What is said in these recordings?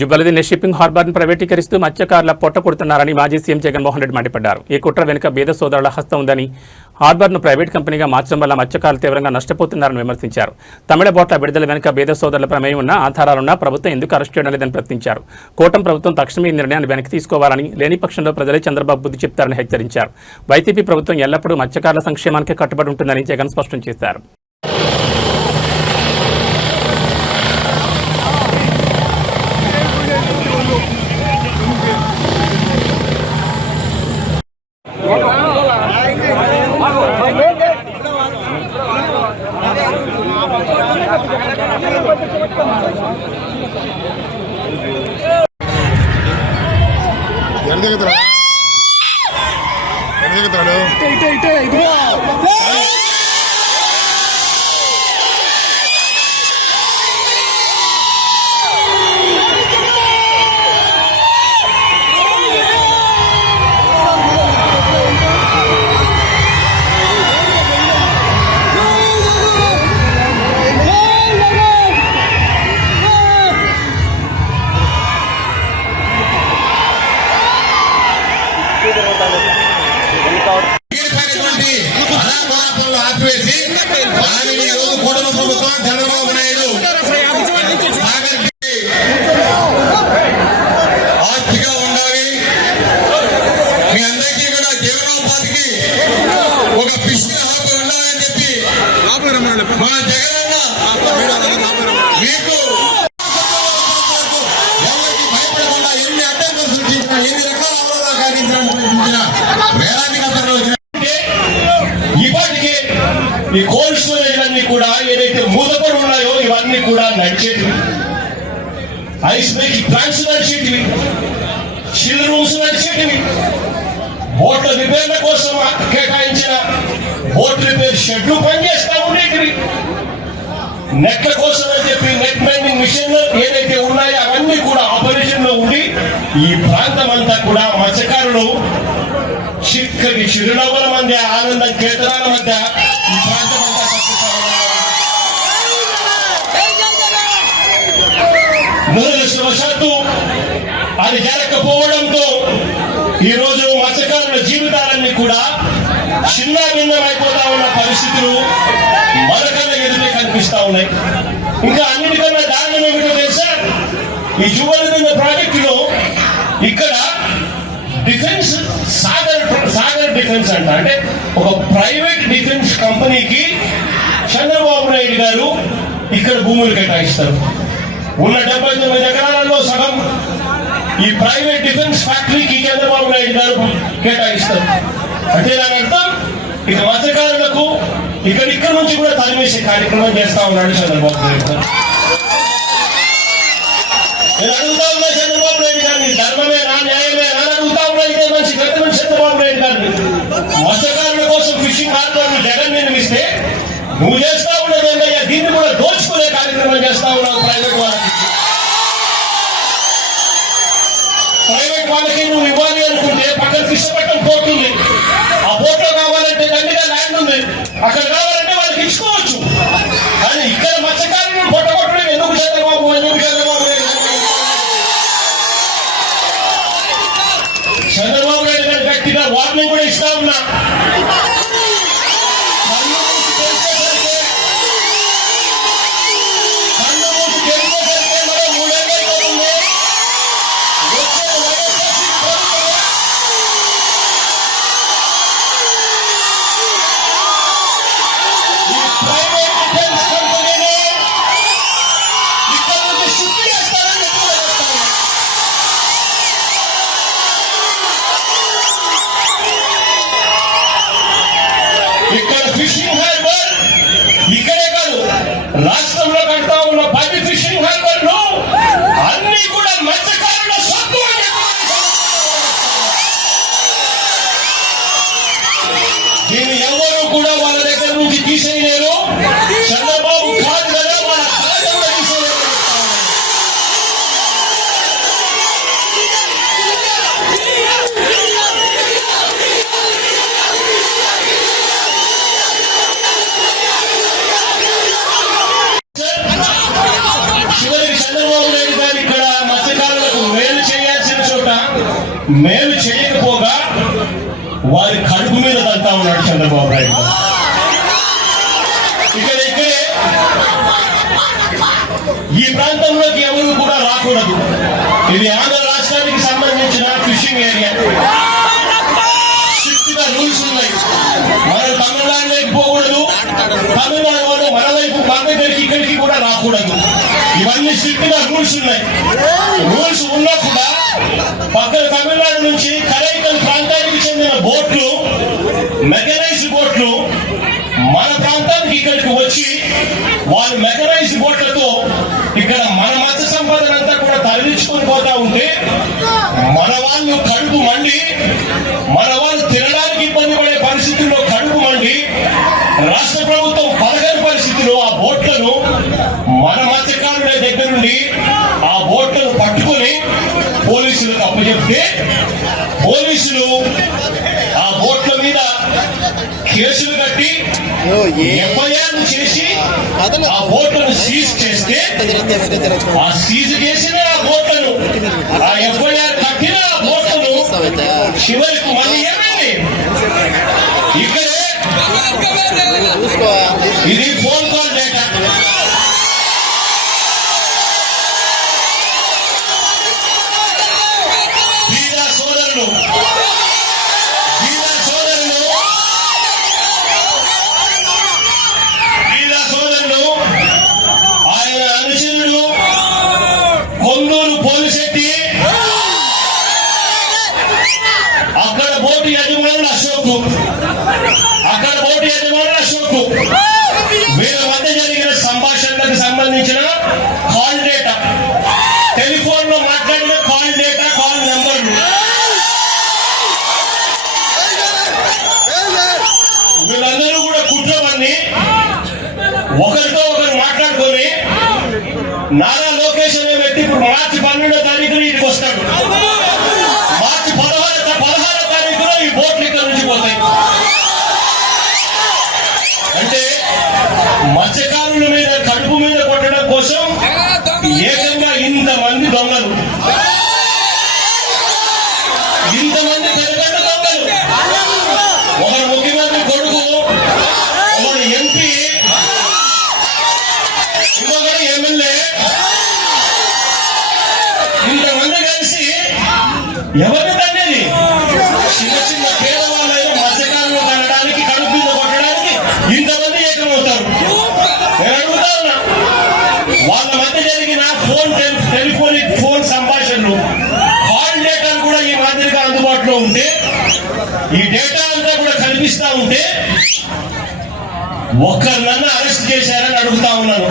జుబ్బలదిన్నె shipping హార్బర్ను ప్రైవేటీకరిస్తూ మత్స్యకారుల పొట్ట కొడుతున్నారని మాజీ సీఎం జగన్మోహన్ రెడ్డి మండిపడ్డారు. ఈ కుట్ర వెనుక బీద సోదరుల హస్తం ఉందని, హార్బర్ను ప్రైవేట్ కంపెనీగా మార్చడం వల్ల మత్స్యకారులు తీవ్రంగా నష్టపోతున్నారని విమర్శించారు. తమిళ బోట్ల విడుదల వెనుక బీద సోదరుల ప్రమేయం ఉన్న ఆధారాలున్నా ప్రభుత్వం ఎందుకు అరెస్ట్ చేయడం లేదని ప్రశ్నించారు. కూటమి ప్రభుత్వం తక్షణమే ఈ నిర్ణయాన్ని వెనక్కి తీసుకోవాలని, లేని పక్షంలో ప్రజలే చంద్రబాబు బుద్ధి చెప్తారని హెచ్చరించారు. వైసీపీ ప్రభుత్వం ఎల్లప్పుడూ మత్స్యకారుల సంక్షేమానికి కట్టుబడి ఉంటుందని జగన్ స్పష్టం చేశారు. ఆపివేసి కూటమి ప్రభుత్వం చంద్రబాబు నాయుడు ఆస్తిగా ఉండాలి, మీ అందరికీ కూడా జీవనోపాధికి ఒక ఫిషింగ్ హార్బర్ ఉండాలని చెప్పి మా జగనన్న మీకు ఎవరికి భయపడకుండా ఎన్ని అడ్డంకులు సృష్టించిన, ఎన్ని రకాల అవరోధాలు కలిగించిన వేలాది గతంలో ఇప్పటికే ఈ కోల్డ్ స్టోరేజ్ అన్ని కూడా ఏదైతే మూతపడి ఉన్నాయో ఇవన్నీ కూడా నడిచేటివి, ఐస్ మేకింగ్ ప్లాంట్స్ నడిచేటివి, చిల్ రూమ్స్ నడిచేటివి, బోట్ల రిపేర్ల కోసం కేటాయించిన బోట్ రిపేర్ షెడ్లు పనిచేస్తా ఉండేటివి, నెట్ల కోసం అని చెప్పి నెట్ మైనింగ్ మిషన్ ఏదైతే ఉన్నాయో అవన్నీ కూడా ఆపరేషన్ లో ఉండి ఈ ప్రాంతం అంతా కూడా మత్స్యకారులు చిక్కటి చిరునవ్వుల మధ్య, ఆనందం కేతనాల మధ్య ఈ ప్రాంతం అంతా దురదృష్టవశాత్తు అది జరగకపోవడంతో ఈరోజు మత్స్యకారుల జీవితాలన్నీ కూడా చిన్న భిన్నమైపోతా ఉన్న పరిస్థితులు మనకన్నా ఎదుటే కనిపిస్తా ఉన్నాయి. ఇంకా అన్నిటికన్నా దారుణం ఏమిటో తెలుసా, ఈ జుబ్బలదిన్నె ప్రాజెక్టులో ఇక్కడ డిఫెన్స్ సాగర్ డిఫెన్స్ అంటే ఒక ప్రైవేట్ డిఫెన్స్ కంపెనీకి చంద్రబాబు నాయుడు గారు ఇక్కడ భూములు కేటాయిస్తారు. ఉన్న 79 ఎకరాలలో సగం ఈ ప్రైవేట్ డిఫెన్స్ ఫ్యాక్టరీకి చంద్రబాబు నాయుడు గారు కేటాయిస్తారు. అంటే దాని అర్థం ఇక మత్స్యకారులకు ఇక్కడ నుంచి కూడా తరిమేసే కార్యక్రమం చేస్తా ఉన్నాడు చంద్రబాబు నాయుడు గారు. నేను అడుగుతా ఉన్నా చంద్రబాబు నాయుడు గారిని, ధర్మమేనా న్యాయమేనా అడుగుతా ఉన్నా. ఇదే మంచి పెద్ద మనిషి చంద్రబాబు నాయుడు గారిని, మత్స్యకారుల కోసం ఫిషింగ్ హార్బర్ను జగన్ నిర్మిస్తే నువ్వు చేస్తా ఉన్నది ఏంటయ్యా, దీన్ని కూడా దోచుకునే కార్యక్రమం చేస్తా ఉన్నావు. ప్రైవేట్ వాళ్ళకి నువ్వు ఇవ్వాలి అనుకుంటే పక్కన కృష్ణపట్నం పోర్ట్ ఉంది, ఆ పోర్ట్ లో కావాలంటే దండిగా ల్యాండ్ ఉంది, అక్కడ కావాలంటే వాళ్ళకి ఇచ్చుకోవచ్చు. కానీ ఇక్కడ మత్స్యకారులను పొట్టగొట్టడం ఎందుకు చంద్రబాబు నాయుడు గారు గట్టిగా వార్నింగ్ కూడా ఇస్తా ఉన్నా. మేలు చేయకపోగా వారి కడుపు మీద తంతా ఉన్నాడు చంద్రబాబు నాయుడు. ఇక్కడే ఈ ప్రాంతంలోకి ఎవరు కూడా రాకూడదు. ఇది ఆంధ్ర రాష్ట్రానికి సంబంధించిన ఫిషింగ్ ఏరియా. స్ట్రిక్ట్ గా రూల్స్ ఉన్నాయి. మనం తమిళనాడులోకి పోకూడదు, తమిళనాడు వాళ్ళు మన వైపు మన దగ్గరికి ఇక్కడికి కూడా రాకూడదు. ఇవన్నీ స్ట్రిక్ట్ గా రూల్స్ ఉన్నాయి. రూల్స్ ఉన్నా కూడా పక్కన తమిళనాడు నుంచి కరైకల్ ప్రాంతానికి చెందిన బోట్లు, మెకనైజ్డ్ బోట్లు మన ప్రాంతానికి ఇక్కడికి వచ్చి వాళ్ళు మెకనైజ్డ్ బోట్లతో ఇక్కడ మన మత్స్య సంపదనంతా కూడా తరలించుకొని పోతా ఉంటే మన వాళ్ళు కడుపు మండి, మన వాళ్ళు తినడానికి ఇబ్బంది పడే పరిస్థితుల్లో కడుపు మండి రాష్ట్ర ప్రభుత్వం పలకని పరిస్థితిలో ఆ బోట్లను మన మత్స్యకారుల దగ్గర నుండి ఆ బోట్లను పట్టుకొని పోలీసులకు అప్పచెప్తే పోలీసులు ఆ బోట్ల మీద కేసులు కట్టి ఎఫ్ఐఆర్ చేసి ఆ బోట్లను సీజ్ చేస్తే ఆ సీజ్ చేసిన ఆ బోట్లను, ఆ ఎఫ్ఐఆర్ కట్టిన ఆ బోట్లను చివరికి మళ్ళీ ఏమైంది ఇక్కడే ఇది ఫోన్ కాల్ డేటా. ఆయన అనుచరుడు కొందూరు పోలిశెట్టి, అక్కడ బోటు యజమానులు అశోక్, వీళ్ళ మధ్య జరిగిన సంభాషణలకు సంబంధించిన కాల్ డేటా, టెలిఫోన్ లో మాట్లాడిన కాల్ డేటా, కాల్ నెంబర్లు వీళ్ళందరూ కూడా కుట్రమని ఒకరితో ఒకరు మాట్లాడుకొని నారా లోకేష్ అనే వ్యక్తి ఇప్పుడు మార్చి 12వ తారీఖున ఇంటికి వస్తాడు. మార్చి 16వ తారీఖున ఈ బోట్లు ఇక్కడ నుంచి పోతాయి. అంటే మత్స్యకారుల మీద కడుపు మీద కొట్టడం కోసం ఏకంగా ఇంతమంది దొంగలు, ఇంతమంది తెలంగాణ దొంగలు, ఒకరు ముఖ్యమంత్రి కొడుకు, ఒకరు ఎంపీ, ఇంకొకరు ఎమ్మెల్యే, ఇంతమంది కలిసి ఎవరిని తన్నేది? చిన్న చిన్న పేదవాళ్ళైనా మత్స్యకారులు తనడానికి, కడుపు మీద కొట్టడానికి ఇంతమంది ఏకమవుతారు. నేను అడుగుతా ఉన్నా, వాళ్ళ మధ్య జరిగిన టెలిఫోనిక్ ఫోన్ సంభాషణలు, కాల్ డేటాలు కూడా ఈ మాదిరిగా అందుబాటులో ఉంటే, ఈ డేటా అంతా కూడా కనిపిస్తా ఉంటే ఒక్కరినన్నా అరెస్ట్ చేశారని అడుగుతా ఉన్నాను.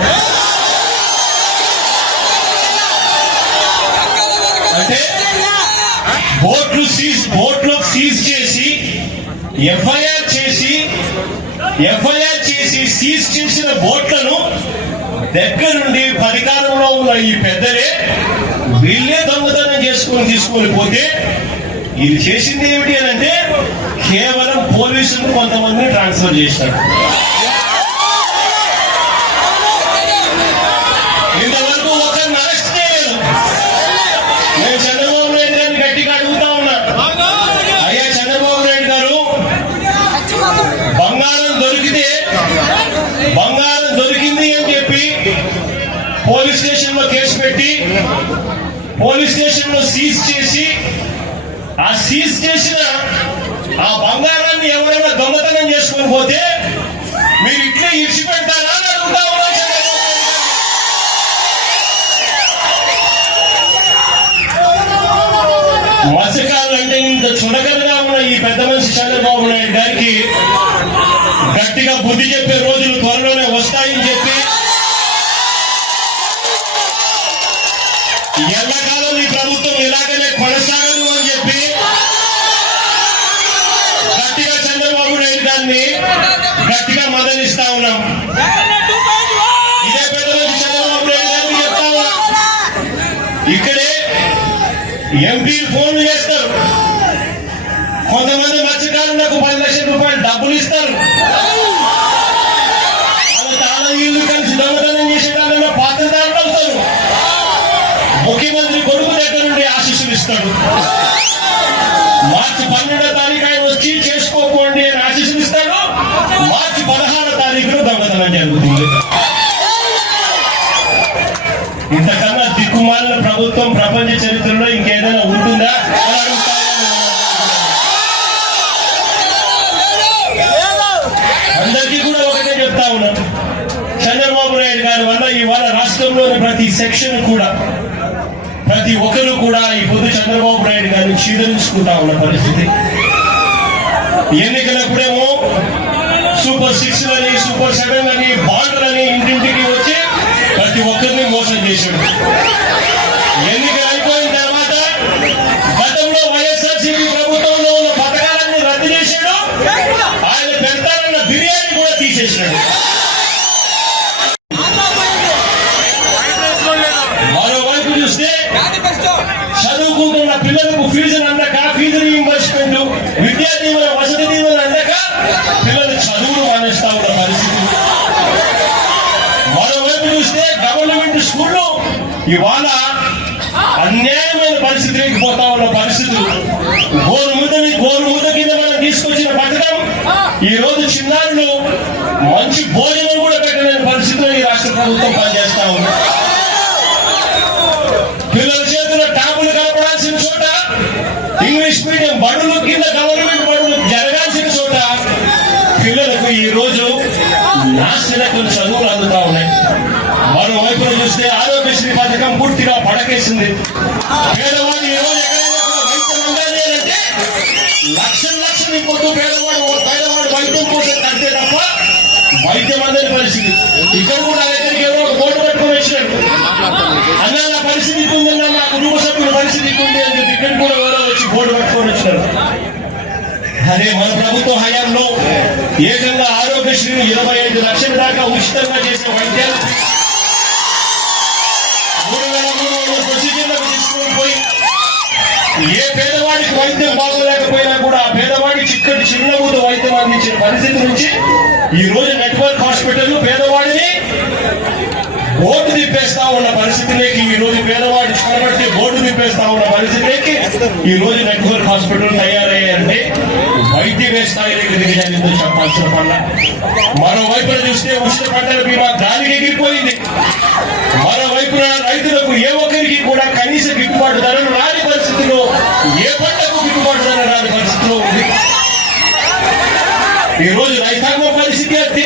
అంటే బోట్లో సీజ్ చేసి ఎఫ్ఐఆర్ చేసి సీజ్ చేసిన బోట్లను దగ్గరుండి అధికారంలో ఉన్న ఈ పెద్దలే వీళ్ళే దొంగతనం తీసుకొని పోతే ఇది చేసింది ఏమిటి అని అంటే కేవలం పోలీసులు కొంతమందిని ట్రాన్స్ఫర్ చేశారు. ఇంతవరకు ఒకరిని అరెస్ట్ చేయలేదు. నేను చంద్రబాబు నాయుడు గారిని గట్టిగా అడుగుతా ఉన్నా, అయ్యా చంద్రబాబు నాయుడు గారు, బంగారం దొరికింది అని చెప్పి పోలీస్ స్టేషన్ లో కేసు పెట్టి పోలీస్ స్టేషన్ లో సీజ్ చేసి ఆ సీజ్ చేసిన ఆ బంగారాన్ని ఎవరైనా దొంగతనం చేసుకొని పోతే మీరు ఇట్లే ఇడిచిపెడతారా అని అడుగుతా ఉన్నా. మత్స్యకారులు అంటే ఇంత చులకనగా ఉన్న ఈ పెద్ద మనిషి చంద్రబాబు నాయుడు గారికి గట్టిగా బుద్ధి చెప్పే రోజులు త్వరలోనే వస్తాయని చెప్పి ఎల్లకాలం ఈ ప్రభుత్వం ఇలాగనే కొనసాగదు అని చెప్పి గట్టిగా చంద్రబాబు నాయుడు గారిని గట్టిగా మదనిస్తా ఉన్నాం. ఇదే పెద్ద మనిషి చంద్రబాబు నాయుడు గారిని చెప్తా ఉన్నా, ఇక్కడే ఎంపీలు ఫోన్లు చేస్తారు, కొంతమంది మత్స్యకారులకు 10 లక్షల రూపాయలు డబ్బులు ఇస్తారు, తాళ ఇల్లు కలిసి దొంగతనం చేసేదానిలో పాత్రదారులు అవుతారు, ముఖ్యమంత్రి కొడుకు దగ్గర నుండి ఆశీస్సులు ఇస్తాడు. ప్రభుత్వం ప్రపంచ చరిత్రలో ఇంకేదైనా ఉంటుందా అని అడుగుతా అందరికీ కూడా ఒకటే చెప్తా ఉన్నాను, చంద్రబాబు నాయుడు గారి వల్ల ఇవాళ రాష్ట్రంలోని ప్రతి సెక్షన్ కూడా ప్రతి ఒక్కరు కూడా ఈ పొద్దు చంద్రబాబు నాయుడు గారిని చీదరించుకుంటా ఉన్న పరిస్థితి. ఎన్నికలప్పుడేమో సూపర్ 6 అని సూపర్ 7 అని బాండ్లని ఇంటింటికి వచ్చి ప్రతి ఒక్కరిని మోసం చేశాడు. ఎన్నికలు అయిపోయిన తర్వాత గతంలో వైఎస్ఆర్సీపీ ప్రభుత్వంలో ఉన్న పథకాలన్నీ రద్దు చేశాడు. ఆయన పెడతారన్న బిర్యానీ కూడా తీసేసినాడు. మరోవైపు చూస్తే చదువుకుంటున్న పిల్లలకు ఫీజులు అందక, ఫీజు రీయింబర్స్మెంట్, విద్యా దీవెన, వసతి దీవెన అందక పిల్లలు చదువులు మానేస్తా ఉన్న పరిస్థితి. మరోవైపు చూస్తే గవర్నమెంట్ స్కూళ్ళు ఇవాళ అన్యాయమైన పరిస్థితికి పోతా ఉన్న పరిస్థితులు. గోరుముద్ద కింద మనం తీసుకొచ్చిన పథకం ఈ రోజు చిన్నారులు మంచి భోజనం కూడా పెట్టలేని పరిస్థితిలో ఈ రాష్ట్ర ప్రభుత్వం పనిచేస్తా ఉంది. పిల్లల చేతుల్లో ట్యాబులు కలపడాల్సిన చోట ఇంగ్లీష్ మీడియం బడులు కింద గవర్నమెంట్ బడులు జరగాల్సిన చోట పిల్లలకు ఈ రోజు నాశనకులు చదువులు అందుతా ఉన్నాయి. మరోవైపున చూస్తే ఆరోగ్యశ్రీ పథకం పూర్తిగా పడకేసింది. పేదవాడు ఈ రోజు ఎక్కడైనా వైద్యం అందాలి అంటే లక్షలు పొద్దు పేదవాడు వైద్యం కోసం కడితే తప్ప వైద్యం అందని పరిస్థితి. ఇక్కడ కూడా దగ్గరికి ఎవరో ఒక బోర్డు పెట్టుకుని వచ్చినాడు, అన్న నా పరిస్థితి ఉందన్నా, నా కుటుంబ సభ్యుల పరిస్థితి ఉంది అని చెప్పి ఇక్కడ కూడా ఎవరో వచ్చి బోర్డు పెట్టుకొని వచ్చినారు. అదే మన ప్రభుత్వ హయాంలో ఏకంగా ఆరోగ్యశ్రీని 25 లక్షల దాకా ఉచితంగా చేసే వైద్యాలు 3,300 ప్రొసీజర్లకు తీసుకొని పోయి ఏ పేదవాడికి వైద్యం బాగోలేకపోయినా కూడా ఆ పేదవాడి చిక్కటి చిరునవ్వుతో వైద్యం అందించిన పరిస్థితి నుంచి ఈ రోజు నెట్వర్క్ హాస్పిటల్ పేదవాడిని బోర్డు తిప్పేస్తా ఉన్న పరిస్థితిలోకి, ఈ రోజు పేదవాడి చొరబట్టి బోర్డు తిప్పేస్తా ఉన్న పరిస్థితిలోకి ఈ రోజు నెట్వర్క్ హాస్పిటల్ తయారయ్యాయంటే వైద్య స్థాయిలోకి దిగజారిందో చెప్పాల్సిన పనుల. మరోవైపున చూస్తే ఉచిత పంటల బీమా గాలికి ఎగిరిపోయింది. మరోవైపున రైతులకు ఏ ఒక్కరికి కూడా కనీస గిట్టుబాటు ధరలు రాని పరిస్థితిలో, ఏ పంటకు గిట్టుబాటు ధర రాని పరిస్థితిలో ఉంది. ఈ రోజు రైతాంగం పరిస్థితి అంతే.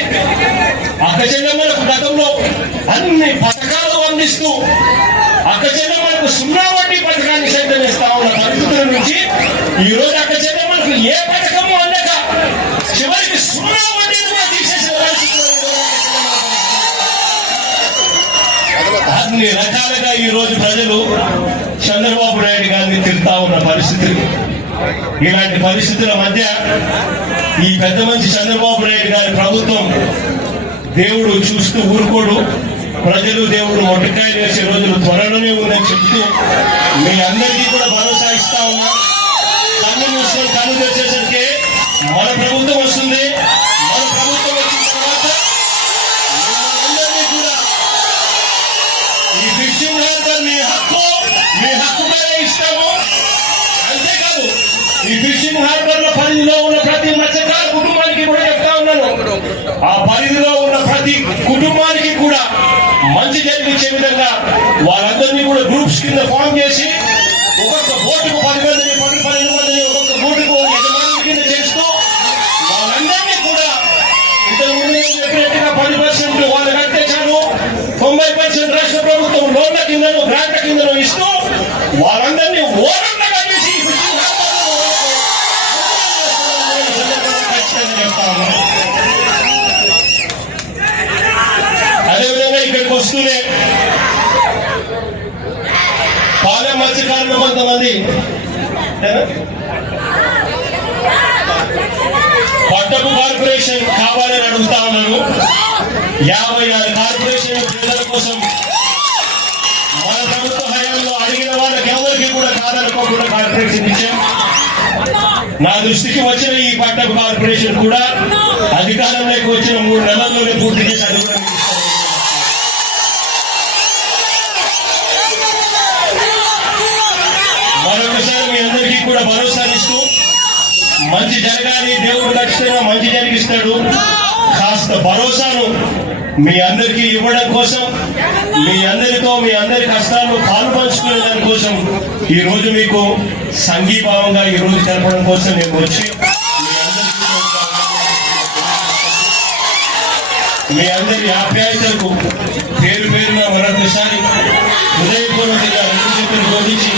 అక్కచెల్లెమ్మలకు గతంలో అన్ని పథకాలు అందిస్తూ అక్కచెల్లెమ్మలకు 0 వడ్డీ పథకాన్ని సైతం ఇస్తా ఉన్న పరిస్థితుల నుంచి ఈ రోజు అక్కచెల్లెమ్మలకు ఏ పథకము అందక చివరికి 0 వడ్డీని కూడా తీసేసిన పరిస్థితులు. అన్ని రకాలుగా ఈ రోజు ప్రజలు చంద్రబాబు నాయుడు గారిని తిరుగుతా ఉన్న పరిస్థితులు. ఇలాంటి పరిస్థితుల మధ్య ఈ పెద్ద మనిషి చంద్రబాబు నాయుడు గారి ప్రభుత్వం దేవుడు చూస్తూ ఊరుకోడు. ప్రజలు దేవుడు మొట్టకాయలు వేసే రోజులు త్వరలోనే ఉందని చెప్తూ మీ అందరికీ కూడా భరోసా ఇస్తా ఉన్నా. కన్ను మూసుకొని కన్ను తెచ్చేసరికి మన ప్రభుత్వం వస్తుంది. మన ప్రభుత్వం వచ్చిన తర్వాత అందరినీ కూడా ఈ ఫిషింగ్ హార్బర్ మీ హక్కుగానే ఇస్తాము. అంతేకాదు ఈ ఫిషింగ్ హార్బర్ లో పరిధిలో ఉన్న ప్రతి మత్స్యకార కుటుంబానికి కూడా చెప్తా ఉన్నాను, ఆ పరిధిలో ఉన్న ప్రతి కుటుంబానికి కూడా మంచి జరిపించే విధంగా వారందరినీ కూడా గ్రూప్స్ కింద ఫామ్ చేసి ఒక్కొక్క బోటుకు 10 మందిని 12 మందిని ఒక్కొక్క బోటుకు యజమానుల కింద చేస్తూ వాళ్ళందరినీ కూడా ఇంతకుముందు చెప్పినట్టుగా 10% వాళ్ళు కట్టే చాలు, 90% రాష్ట్ర ప్రభుత్వం లోన్ల కిందను గ్రాంట్ల కిందను ఇస్తూ వారందరినీ ఓనర్లుగా చేసి అదేవిధంగా ఇక్కడికి వస్తూనే పాలెం మత్స్యకారులు కొంతమంది పట్టపు కార్పొరేషన్ కావాలని అడుగుతా ఉన్నాను. 56 కార్పొరేషన్ ప్రజల కోసం మన ప్రభుత్వ హయాంలో అడిగిన వాళ్ళకి ఎవరికి కూడా కాదనుకోకుండా కార్పొరేషన్ ఇచ్చాం. నా దృష్టికి వచ్చిన ఈ పట్టపు కార్పొరేషన్ కూడా అధికారంలోకి వచ్చిన 3 నెలల్లోనే పూర్తి చేసి అధికారం. మరొకసారి మీ అందరికీ కూడా భరోసా ఇస్తూ మంచి జరగాలి, దేవుడు ఖచ్చితంగా మంచి జరిగిస్తాడు. కాస్త భరోసాను మీ అందరికీ ఇవ్వడం కోసం, మీ అందరి కష్టాలను పాలు పంచుకునే దానికోసం ఈ రోజు మీకు సంఘీభావంగా ఈ రోజు తెలపడం కోసం నేను వచ్చి మీ అందరి ఆప్యాయతకు పేరున మరొకసారి హృదయపూర్వకంగా రెండు చేతులు బోధించి